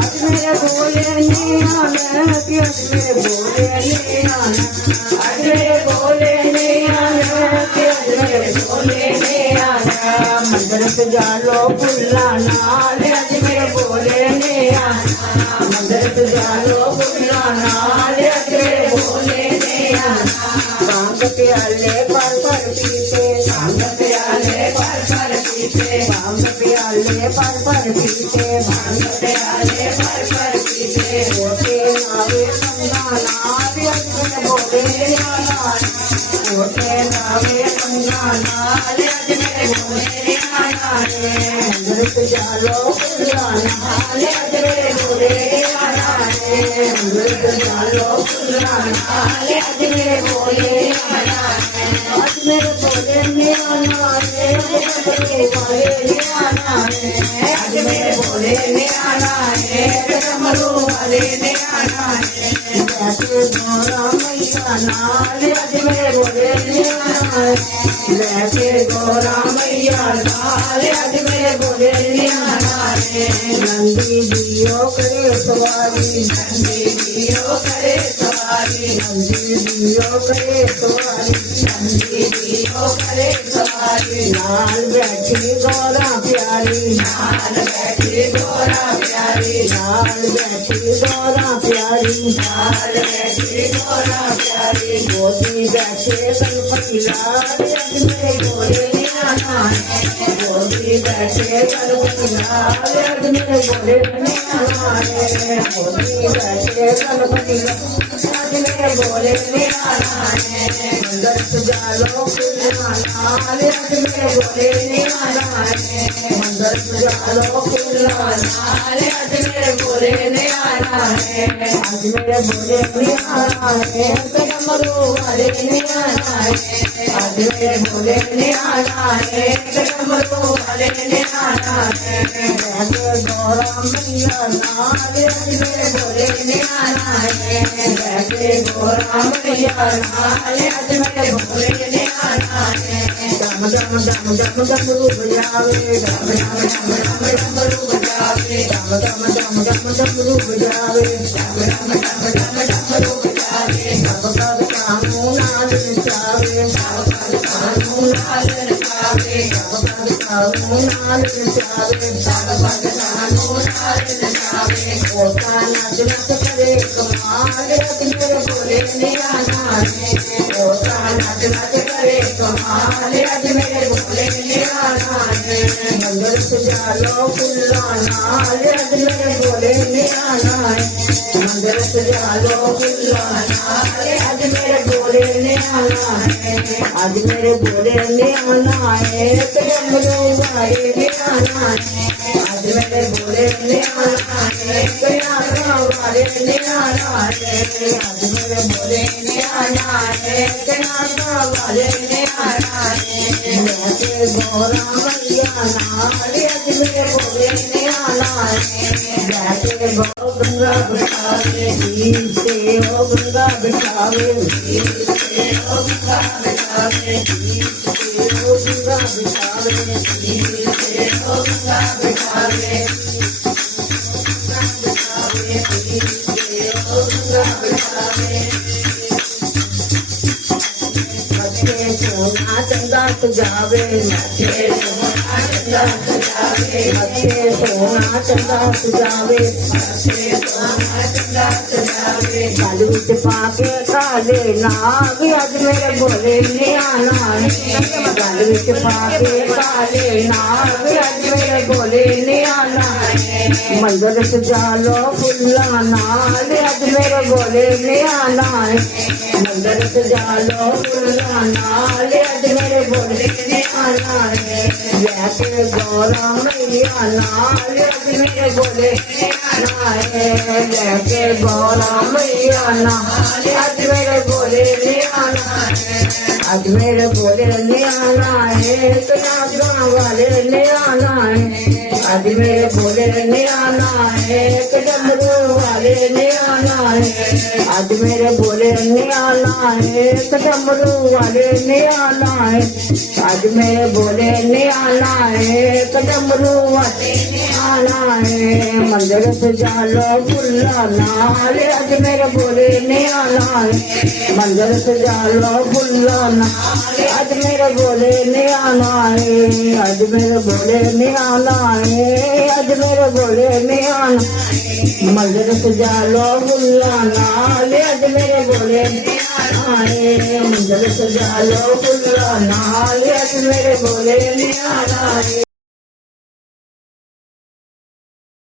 आज मेरे भोले ने आना कि आज मेरे भोले ने आना आज मेरे भोले ने आना कि आज मेरे भोले ने आना मंदिर सजा लो फुलाना आज मेरे भोले ने आना मंदिर सजा लो फुलाना आज मेरे भोले ने आना भांग प्याले पर पीते भांग प्याले पर पीते भांग प्याले पर पीते भांग प्याले पर पीते होते नावे संगाना आज मेरे भोले ने आना होते नावे संगाना आज मेरे भोले ने आना मंदिर सजा लो फुलाना आज मेरे भोले ने आना मंदिर सजा लो फुलाना आज मेरे भोले ने आना आज मेरे भोले ने आना आज मेरे भोले ने आना डमरू वाले ने आना जैसे गौरा मैया नाल आज मेरे भोले ने आना जैसे गौरा मैया नाल आज मेरे भोले ने आना नंदी दियो करे सवारी नंदी दियो करे सवारी नंदी दियो करे सवारी नंदी दियो करे सवारी नाल बैठी गौरा प्यारी नाल बैठी गौरा प्यारी नाल बैठी गौरा प्यारी नाल बैठी गौरा प्यारी गोदी बैठे गणपति लाल आज मेरे भोले ने आना गोदी बैठे गणपति लाल आज मेरे भोले ने आना गोदी बैठे गणपति लाल आज मेरे भोले ने आना मंदिर सजा लो फुलाना आज मेरे भोले ने आना मंदिर सजा लो फुलाना आज मेरे भोले ने आना आज मेरे भोले ने आना डमरू वाले ने आना आज मेरे भोले ने आना डमरू वाले ने आना जैसे गौरा मैया नाल आज मेरे भोले ने आना जैसे गौरा मैया नाल आज मेरे भोले ने आना डम डम डम डम डमरू बजावे डम डम डम डम डमरू बजावे डम डम डम डम डमरू बजावे डम डम डम डम डमरू बजावे सब पद कानून नाल नचावे सब पद कानून नाल नचावे सब पद कानून नाल नचावे सब पद कानून नाल नचावे होता नच नच करे कमाल आज मेरे भोले ने आना होता नच नच करे कमाल आज मेरे भोले ने आना मंदिर सजा लो फुलाना आज मेरे भोले ने आना मंदिर सजा लो फुलाना आज मेरे भोले ने आना आज मेरे भोले ने आना डमरू वाले ने आना आज मेरे भोले ने आना गया वाले ने आना आज मेरे भोले ने आना गया वाले ने आना जैसे गौरा मैया नाल आज मेरे भोले ने आना जैसे गंगा बिठावे से हो गंगा बिठावे से हो गंगा बिठावे से हो गंगा बिठावे से हो गंगा बिठावे सोना चंदा सजावे मथे सोना चंदा सजावे मथे सोना चंदा सजावे मथे सोना चंदा सजावे गल विच पाके काले नाग आज मेरे भोले ने आना गल विच पाके काले नाग आज मेरे भोले ने आना मंदिर सजा लो फुलाना आज मेरे भोले ने आना मंदिर सजा लो फुलाना आज मेरे भोले ने आना जैसे गौरा मैया नाल आज मेरे भोले ने आना जैसे गौरा मैया नाल आज मेरे भोले ने आना आज मेरे भोले ने आना है तो नाचने वाले ने आना है आज मेरे भोले ने आना है, एक डमरू वाले ने आना है। आज मेरे भोले ने आना है, एक डमरू वाले ने आना है। आज मेरे भोले ने आना है, एक डमरू वाले ने आना है। मंदिर सजा लो फुल्ला नाल, आज मेरे भोले ने आना है। मंदिर सजा लो फुल्ला नाल, आज मेरे भोले ने आना है। आज मेरे भोले ने आना है, आज मेरे भोले ने आना है। मंदिर सजा लो फुल्ला नाल, आज मेरे भोले ने आना है। मंदिर सजा लो फुल्ला नाल, आज मेरे भोले ने आना है।